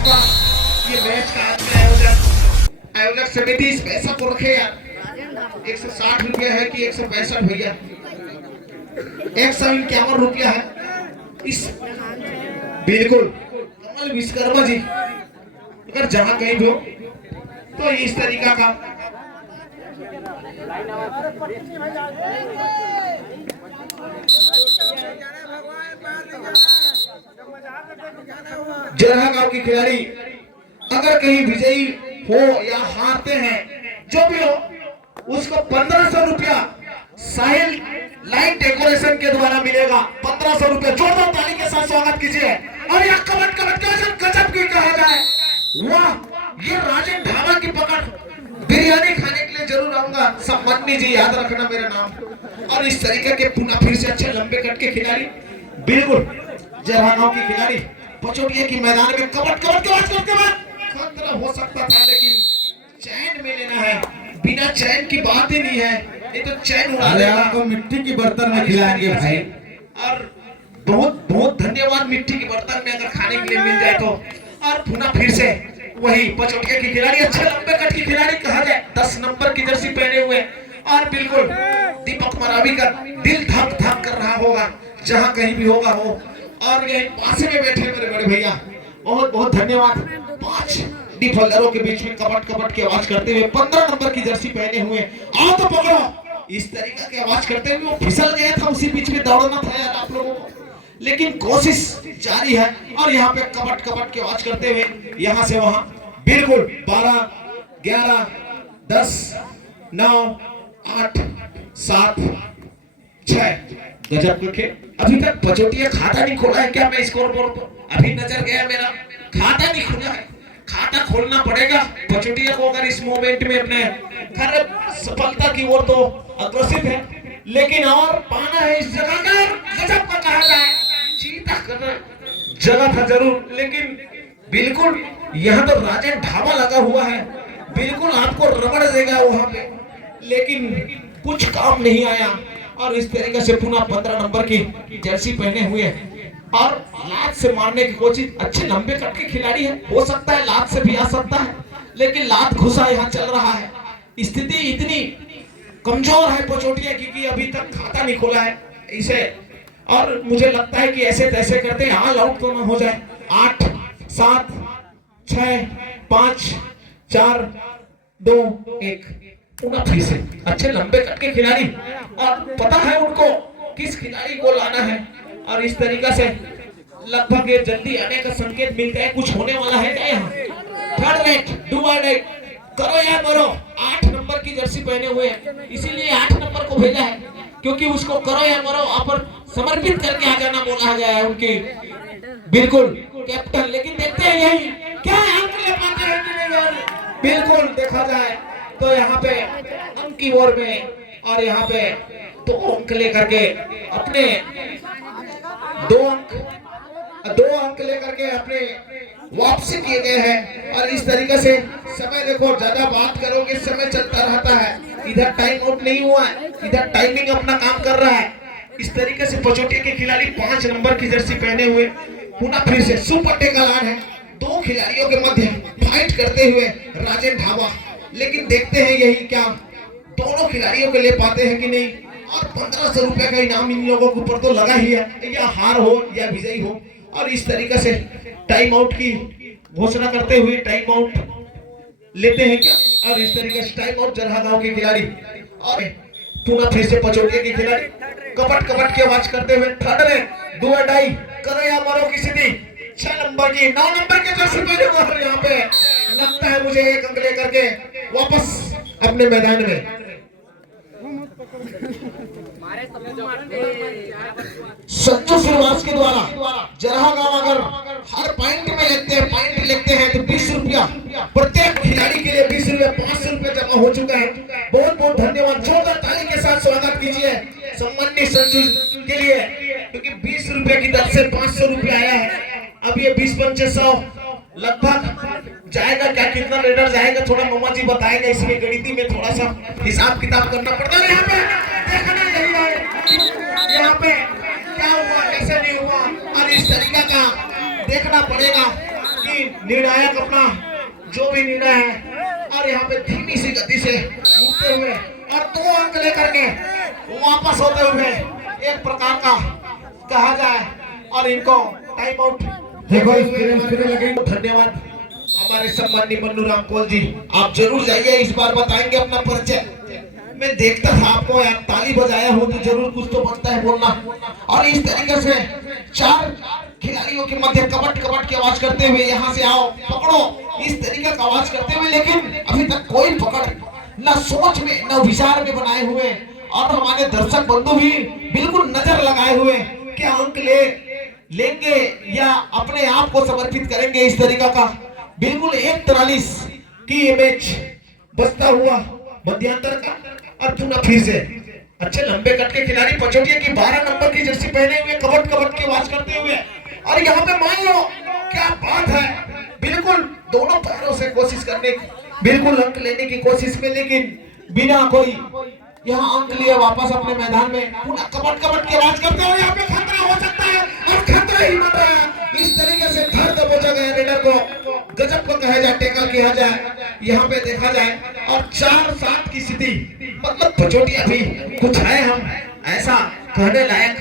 का ये मैच का आज का आयोजक समिति इस पैसा को रखे यार। 160 रुपया है कि 165 भैया, 151 रुपया है इस। बिल्कुल कमल विश्वकर्मा जी अगर जहां कहीं भी हो तो इस तरीका का जरहा गांव के खिलाड़ी अगर कहीं विजयी हो या हारते हैं, जो भी हो, उसको 1500 रुपया साहिल लाइट डेकोरेशन के द्वारा मिलेगा। 1500 रुपया। जोरदार ताली के साथ स्वागत कीजिए। और यह कबट कबट गजब की कहा जाए। वाह, ये राजन ढाबा की पकड़। बिरयानी खाने के लिए जरूर आऊंगा। सम्मानी जी याद रखना मेरा नाम। और इस तरीके के पुनः फिर से अच्छे लंबे कट के खिलाड़ी, बिल्कुल जरहा गांव की खिलाड़ी पचोटिया की मैदान में कबट कबट खतरा हो सकता था, लेकिन चैन में लेना है। बिना चैन की बात ही नहीं है, ये तो चैन उड़ा देगा। आपको मिट्टी की बर्तन में खिलाएंगे भाई। और बहुत बहुत धन्यवाद। मिट्टी के बर्तन में अगर खाने के लिए मिल जाए तो। और पुनः फिर से वही पचोटिया की खिलाड़ी, अच्छे लंबे कट की खिलाड़ी कहा जाए, 10 नंबर की जर्सी पहने हुए। और बिल्कुल दीपक मरावी का दिल धक धक कर रहा होगा जहां कहीं भी होगा वो। और यही पास में बैठे मेरे बड़े भैया, बहुत बहुत धन्यवाद। 5 डिफेंडरों के बीच में कबट कबट की आवाज करते हुए 15 नंबर की जर्सी पहने हुए, आओ तो पकड़ो, इस तरीके की आवाज करते हुए वो फिसल गया था। उसी बीच में दौड़ना था यार आप लोगों को, लेकिन कोशिश जारी है। और यहाँ पे कबट कबट की आवाज करते हुए यहाँ से वहां, बिल्कुल 12 11 10 9 8 7 6 गजब के। अभी तक पचोटिया खाता नहीं खोला है क्या? मैं स्कोर बोर्ड पर अभी नजर गया मेरा, खाता नहीं खुला है। खाता खोलना पड़ेगा पचोटिया को अगर इस मोमेंट में अपने खैर सफलता की ओर तो अग्रसित है, लेकिन और पाना है इस जगह का। गजब का कहा जाए, चीता करना जगह था जरूर, लेकिन बिल्कुल यहाँ तो राजन ढाबा लगा हुआ है, बिल्कुल आपको रगड़ देगा वहां पे, लेकिन कुछ काम नहीं आया। और इस तरीके से पुनः 15 नंबर की जर्सी पहने हुए और लात से मारने की कोशिश। अच्छे लंबे कट के खिलाड़ी है, हो सकता है लात से भी आ सकता है, लेकिन लात घुसा यहाँ चल रहा है। स्थिति इतनी कमजोर है पचोटिया की कि अभी तक खाता नहीं खोला है इसे। और मुझे लगता है कि ऐसे तैसे करते ऑल आउट तो ना हो जाए। 8 7 6 5 4 2 1। फिर से अच्छे लंबे कट के खिलाड़ी, और पता है उनको किस खिलाड़ी को लाना है। और इस तरीका से लगभग जल्दी आने का संकेत मिलता है। कुछ होने वाला है क्या यहाँ? थर्ड रेट डुबाइड करो या करो। 8 नंबर की जर्सी पहने हुए हैं, इसीलिए 8 नंबर को भेजा है, क्योंकि उसको करो या मरो आप पर समर्पित करके आ जाना बोला गया है उनकी, बिल्कुल कैप्टन। लेकिन देखते हैं यही क्या अंक ले पाते हैं कि नहीं। बिल्कुल देखा जाए तो यहाँ पे अंक की ओर में, और यहाँ पे 2 अंक लेकर के अपने 2 अंक लेकर के अपने वापसी किए गए हैं। और इस तरीके से समय देखो, ज्यादा बात करोगे समय चलता रहता है। इधर टाइम आउट नहीं हुआ है, इधर टाइमिंग अपना काम कर रहा है। इस तरीके से पचोटिया के खिलाड़ी 5 नंबर की जर्सी पहने हुए पुनः फिर से सुपर टेकलान है। 2 खिलाड़ियों के मध्य फाइट करते हुए राजन ढाबा, लेकिन देखते हैं यही क्या दोनों खिलाड़ियों के ले पाते हैं कि नहीं। और 1500 रुपए का इनाम इन लोगों के ऊपर तो लगा ही है, या हार हो या विजयी हो। और इस तरीके से टाइम आउट की घोषणा करते हुए टाइम आउट लेते हैं क्या? और इस तरीके से टाइम आउट जरहा गांव के खिलाड़ी और पुनः फिर से पचोटिया के खिलाड़ी कपट कपट की आवाज करते हुए थर्ड में डू और डाई करो या मरो की स्थिति। 6 नंबर की 9 नंबर के जर्सी पहने यहाँ पे लगता है मुझे 1 अंक लेकर के वापस अपने मैदान में। संजू श्रीवास के द्वारा जरहा गांव अगर हर पॉइंट में लेते हैं तो 20 रुपया प्रत्येक खिलाड़ी के लिए 20 रुपया 500 रुपया जमा हो चुका है। बहुत बहुत धन्यवाद। जोरदार ताली के साथ स्वागत कीजिए सम्मानित संजू के लिए, क्योंकि 20 रुपया की दर से 500 रुपया आया है। अब ये 20 पंचे 100 लगभग जाएगा क्या, कितना रेडर जाएगा थोड़ा मामा जी बताएगा। इसमें गणिती में थोड़ा सा हिसाब किताब करना पड़ता है। यहाँ पे देखना यही है, यहाँ पे क्या हुआ कैसे नहीं हुआ, और इस तरीका का देखना पड़ेगा कि निर्णायक अपना जो भी निर्णय है और यहाँ पे धीमी सी गति से उठते हुए और 2 अंक लेकर के वापस होते हुए एक प्रकार का कहा जाए और इनको टाइम आउट देखो लगे। धन्यवाद हमारे सम्माननीय मन्नू राम कोल जी, आप जरूर जाइए, इस बार बताएंगे अपना परिचय। मैं देखता था आपको, आप ताली बजाया हो तो जरूर कुछ तो बनता है बोलना। और इस तरीके से 4 खिलाड़ियों के मध्य कबट कबट की आवाज करते हुए यहाँ से आओ पकड़ो, इस तरीके का आवाज करते हुए, लेकिन अभी तक कोई पकड़ न सोच में न विचार में बनाए हुए और हमारे दर्शक बंधु भी बिल्कुल नजर लगाए हुए क्या अंक लेंगे या अपने आप को समर्पित करेंगे। इस तरीका का बिल्कुल 1:43 की ये मैच बचता हुआ मध्यांतर का और पुनः फिर से अच्छे लंबे कट के खिलाड़ी पचोटिया की 12 नंबर की जर्सी पहने हुए कबट कबट की आवाज करते हुए और यहाँ पे मान लो क्या बात है, बिल्कुल दोनों पैरों से कोशिश करने बिल्कुल अंक लेने की कोशिश में, लेकिन बिना कोई यहाँ अंक लिए वापस अपने मैदान में पुनः कबट कबट की आवाज करते हुए यहाँ पे खतरा हो सकता है और खतरा ही बन रहा है। इस तरीके से घर तो बचा गया, रेडर को गजब को कहा जाए, टैकल किया जाए, यहाँ पे देखा जाए और 4-7 की स्थिति, मतलब पचोटिया भी कुछ है हम ऐसा कहने लायक,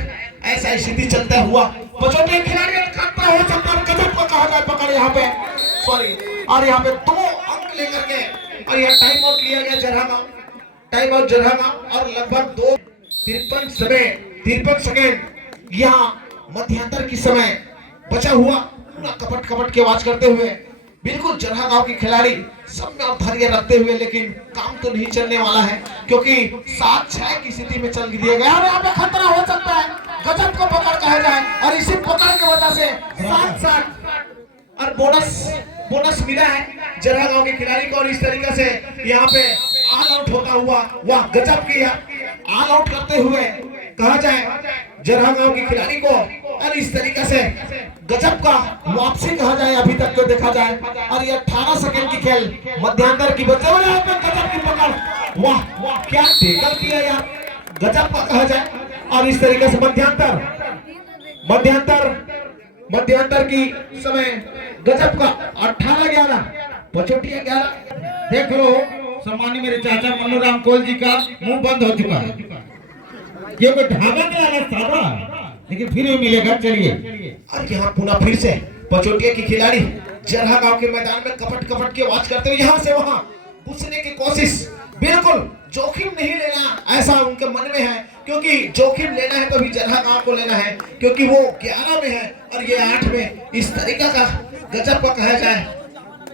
ऐसा स्थिति चलता हुआ पचोटिया खिलाड़ी खतरा हो सकता है, गजब को कहा जाए पकड़ यहाँ पे सॉरी, और यहाँ पे 2 अंक लेकर के और यह टाइम आउट लिया गया जरहागांव, टाइम आउट जरहागांव और लगभग 2:53 सेकेंड यहाँ मध्यांतर की समय बचा हुआ पूरा कपट कपट की आवाज करते हुए बिल्कुल जरहागांव के खिलाड़ी सब में अवधारियां रखते हुए, लेकिन काम तो नहीं चलने वाला है क्योंकि 7-6 की स्थिति में चल दिया गया और यहाँ पे खतरा हो सकता है, गजब को पकड़ कहा जाए और इसी पकड़ की वजह से 7-7 और बोनस मिला है जरहागांव के खिलाड़ी को। और इस तरीके से यहाँ पे ऑल आउट होता हुआ वाह गजब किया, ऑल आउट करते हुए कहा जाए जरहागांव के खिलाड़ी को और इस तरीके से गजब का वापसी कहा जाए अभी तक को देखा जाए और ये 18 सेकंड की खेल मध्यांतर की बचे हुए यहाँ पे गजब की पकड़, वाह वाह क्या टैकल किया यार, गजब का कहा जाए। और इस तरीके से मध्यांतर की समय गजब का 18-11 पचोटिया 11। देख लो सम्मानी मेरे चाचा मन्नू राम कोल जी का मुंह बंद हो चुका है, ये कोई ढाबा का सादा लेकिन फिर भी मिलेगा। चलिए और यहाँ पुनः फिर से पचोटिया की खिलाड़ी जरहागांव के मैदान में कपट कपट की आवाज करते हुए यहाँ से वहां घुसने की कोशिश, बिल्कुल जोखिम नहीं लेना ऐसा उनके मन में है, क्योंकि जोखिम लेना है तो भी जरहागांव को लेना है क्योंकि वो 11 में है और ये 8 में। इस तरीका का गजब का कहा जाए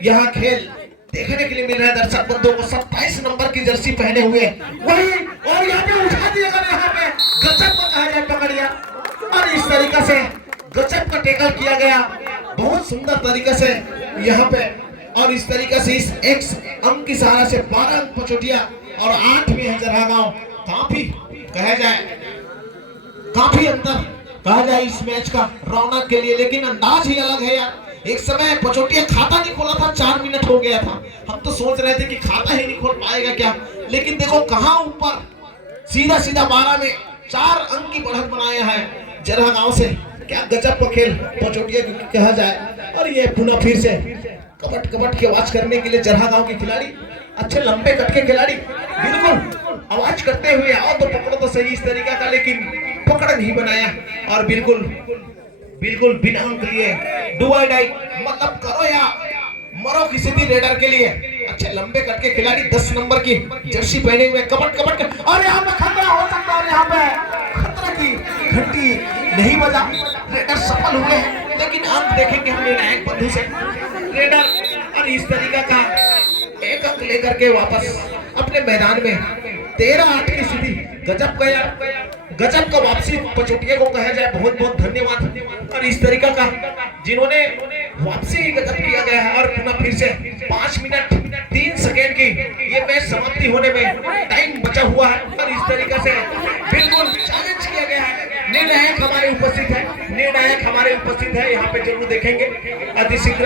यहाँ खेल देखने के लिए मिल रहा है दर्शक बंधुओं को। 27 नंबर की जर्सी पहने हुए वही और यहाँ पे उठा दिया गया, यहाँ पे गजब का कहा जाए पकड़िया और इस तरीके से गजब का टैकल किया गया बहुत सुंदर तरीके से यहाँ पे। और इस तरीके से इस एक्स अंक की सहारा से 12 अंक पचोटिया और 8 में है जरहागांव। काफी कहा जाए काफी अंतर कहा जाए इस मैच का रौनक के लिए, लेकिन अंदाज ही अलग है यार। एक समय पचोटिया खाता नहीं खोला था, 4 मिनट हो गया था, हम तो सोच रहे थे कि खाता ही नहीं खोल पाएगा क्या, लेकिन देखो कहां ऊपर सीधा 12 में 4 अंक की बढ़त बनाया है जरहागांव से। क्या गजब का खेल पचोटिया कहा जाए। और ये पुनः फिर से कपट कपट की आवाज करने के लिए जरहागांव के खिलाड़ी अच्छे लंबे कट के खिलाड़ी बिल्कुल आवाज करते हुए आओ तो पकड़ो तो सही इस तरीका का, लेकिन पकड़ नहीं बनाया और बिल्कुल बिना अंक लिए डू और डाई मतलब करो या मरो की स्थिति रेडर के लिए। अच्छे लंबे कट के खिलाड़ी 10 नंबर की जर्सी पहने हुए कपट और यहाँ पे खतरा हो सकता है, यहाँ पे खतरा की घंटी नहीं बजा, रेडर सफल हुए हैं, लेकिन अंक देखेंगे हम निर्णायक बंधु से रेडर। और इस तरीका का 1 अंक लेकर के वापस अपने मैदान में 13-8 की स्थिति। गजब का वापसी पचोटिया को कहा जाए बहुत बहुत धन्यवाद। और इस तरीका का जिन्होंने वापसी गजब किया गया है और पुनः फिर से 5 मिनट 3 सेकेंड की ये मैच समाप्ति होने में टाइम बचा हुआ है और इस तरीके से बिल्कुल चैलेंज किया गया है। निर्णायक हमारे उपस्थित है यहाँ पे जरूर देखेंगे, अति शीघ्र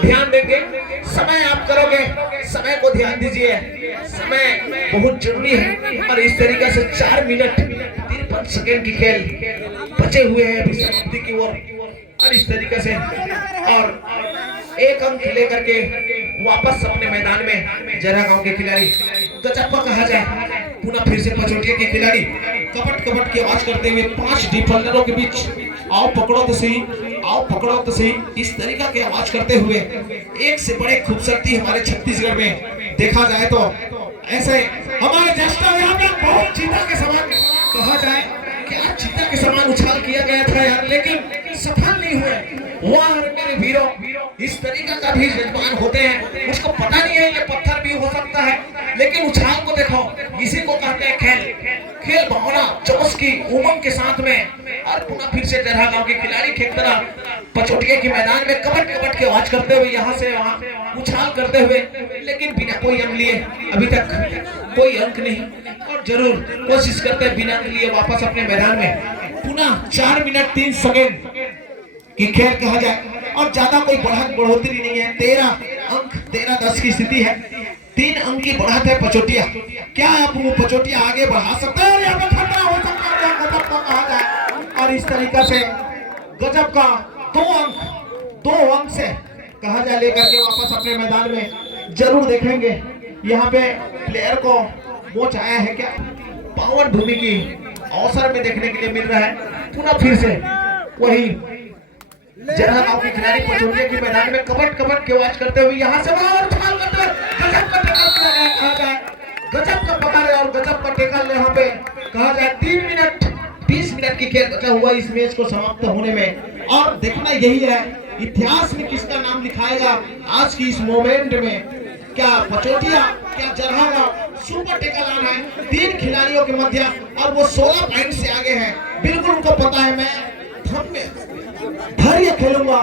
ध्यान देंगे। समय आप करोगे, समय को ध्यान दीजिए, समय बहुत जरूरी है। और इस तरीके से 4 मिनट 53 सेकेंड की खेल बचे हुए हैं अभी समाप्ति की ओर। और इस तरीके से और एक अंक लेकर के वापस अपने मैदान में जरा गांव के खिलाड़ी गजब का कहा जाए। पुनः फिर से पचोटिया के खिलाड़ी कपट कपट की आवाज करते हुए 5 डिफेंडरों के बीच आओ पकड़ो तो सही, आओ पकड़ो तो सही, इस तरीका की आवाज करते हुए एक से बड़े खूबसूरती हमारे छत्तीसगढ़ में देखा जाए तो ऐसे हमारे ज्येष्ठ यहाँ पे बहुत चीता के समान कहा जाए, क्या चीता के समान उछाल किया गया था यार, लेकिन सफल नहीं हुए। वाह मेरे वीरों, इस तरीका का भी जज्बान होते हैं। मुझको पता नहीं है ये पत्थर भी हो सकता है, लेकिन उछाल को देखो, इसी को कहते हैं खेल। खेल भावना जोश की उमंग के साथ में और पुनः फिर से जरहा गांव के खिलाड़ी खेतरा पचोटिया के मैदान में कबट कबट की आवाज करते हुए यहाँ से वहाँ उछाल करते हुए, लेकिन बिना कोई अंक लिए अभी तक कोई अंक नहीं, और जरूर कोशिश करते हैं बिना अंक लिए वापस अपने मैदान में। पुनः 4 मिनट 3 सेकेंड की खेल कहा जाए और ज्यादा कोई बढ़ोतरी नहीं है। 13 अंक 13-10 की स्थिति है। 3 अंक की बढ़त है पचोटिया। क्या आप वो पचोटिया आगे बढ़ा सकते हैं और यहाँ पे खतरा हो सकता है, गजब का कहा जाए। और इस तरीका से गजब का 2 अंक से कहा जाए लेकर के वापस अपने मैदान में जरूर देखेंगे। यहाँ पे प्लेयर को मोच आया है क्या, पावन भूमि की अवसर में देखने के लिए मिल रहा है। पुनः फिर से वही जरहा गांव के खिलाड़ी पचोटिया के मैदान में कबट कबट की आवाज करते हुए यहाँ से वहां उछाल करते हुए गजब का टैकल किया गया, कहा जाए गजब का पकड़ और गजब का टैकल यहाँ पे कहा जाए। 3 मिनट 20 मिनट की खेल बचा हुआ इस मैच को समाप्त होने में, और देखना यही है इतिहास में किसका नाम लिखाएगा आज की इस मोमेंट में। क्या पचोटिया, क्या जरहा गांव सुपर टैकल आना है 3 खिलाड़ियों के मध्य, और वो 16 पॉइंट से आगे हैं। बिल्कुल उनको पता है मैं धैर्य खेलूंगा,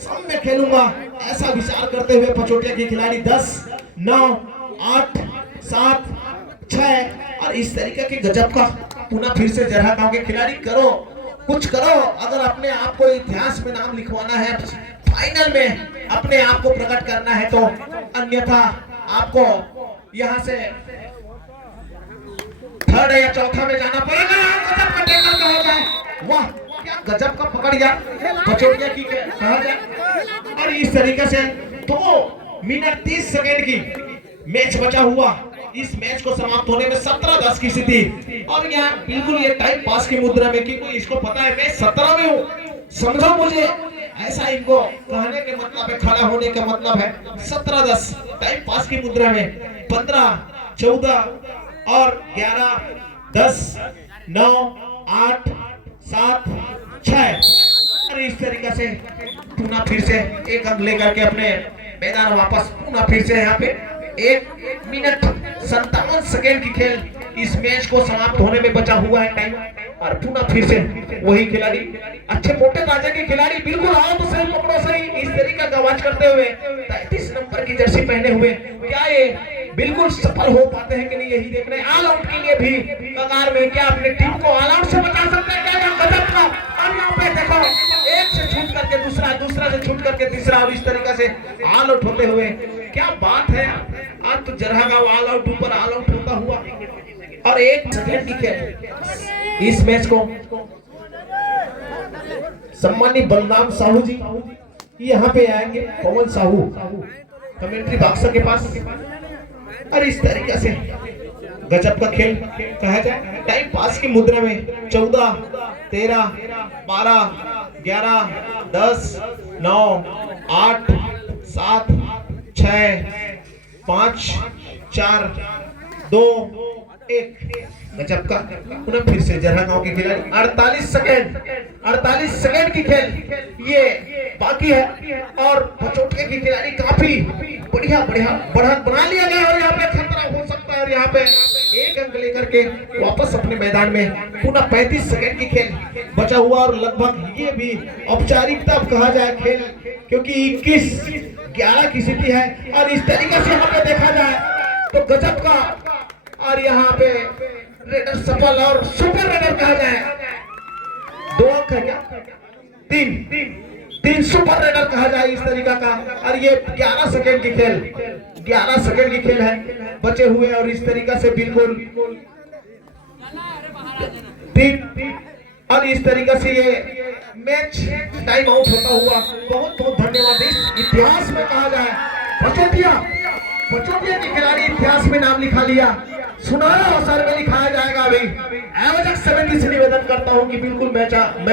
सब में खेलूंगा, ऐसा विचार करते हुए पचोटिया के खिलाड़ी 10, 9, 8, 7, 6 और इस तरीके के गजब का पुनः फिर से जरहा गांव के खिलाड़ी करो, कुछ करो। अगर अपने आप को इतिहास में नाम लिखवाना है, फाइनल में अपने आप को प्रकट करना है, तो अन्यथा आपको यहाँ से 3rd या 4था में जाना पड़ेगा। गजब का टैकल कहा जाए, वाह क्या गजब का पकड़ यार पचोटिया की कहा जाए। और इस तरीके से 2 मिनट 30 सेकेंड की मैच बचा हुआ, इस मैच को समाप्त होने में 17-10 की स्थिति, और यहाँ बिल्कुल ये टाइम पास की मुद्रा में, क्योंकि इसको पता है मैं 17 में हूँ, समझो मुझे, ऐसा इनको कहने के मतलब है, खड़ा होने का मतलब है। 17-10 टाइम पास की मुद्रा में 15, 14 और 11, 10, 9, 8, 7, 6 और इस तरीके से पुनः फिर से एक अंक लेकर के अपने मैदान वापस पुनः फिर से यहाँ पे 1 मिनट 57 सेकेंड की खेल इस मैच को समाप्त होने में बचा हुआ है टाइम। और पुनः फिर से वही खिलाड़ी अच्छे मोटे ताजे के खिलाड़ी बिल्कुल आओ तो सही पकड़ो सही, इस तरीका का आवाज करते हुए 33 नंबर की जर्सी पहने हुए, क्या ये बिल्कुल सफल हो पाते हैं कि नहीं, यही देख रहे हैं। ऑल आउट के लिए भी कगार में, क्या अपने टीम को ऑल आउट से बचा सकते हैं क्या, गजब का। और यहाँ पे देखो एक से छूट करके दूसरा, दूसरा से छूट करके तीसरा, और इस तरीके से ऑल आउट होते हुए, क्या बात है। आज तो जरहा गांव ऑल आउट ऊपर ऑल आउट होता हुआ, और 1 सेकंड की खेल इस मैच को सम्मानित बलराम साहू जी यहाँ पे आएंगे, पवन साहू कमेंट्री बॉक्स के पास, और इस तरीके से गजब का खेल कहा जाए। टाइम पास की मुद्रा में 14, 13, 12, 11, 10, 9, 8, 7, 6, 5, 4, 2, 1 गजब का। पुनः फिर से जरहा गांव के खिलाड़ी 48 सेकेंड की खेल ये बाकी है, और पचोटिया के खिलाड़ी काफी बढ़िया बढ़त बना लिया गया, और यहाँ पे खतरा हो सकता है, और यहाँ पे 1 अंक लेकर के वापस अपने मैदान में पुनः 35 सेकेंड की खेल बचा हुआ, और लगभग ये भी औपचारिकता कहा जाए खेल, क्योंकि 21-11 की स्थिति है। और इस तरीके से यहाँ पे देखा जाए तो गजब का, और यहाँ पे रेडर सफल और सुपर रेडर कहा जाए, 2 अंक है क्या, 3 सुपर रेडर कहा जाए इस तरीका का। और ये 11 सेकेंड की खेल, 11 सेकेंड की खेल है बचे हुए, और इस तरीका से बिल्कुल और इस तरीके से ये मैच टाइम आउट होता हुआ बहुत बहुत धन्यवाद। इस इतिहास में कहा जाए पचोटिया के खिलाड़ी इतिहास में नाम लिखा लिया, सुनहरा अवसर में लिखाया जाएगा। अभी आयोजक समिति से निवेदन करता हूं कि बिल्कुल मैदान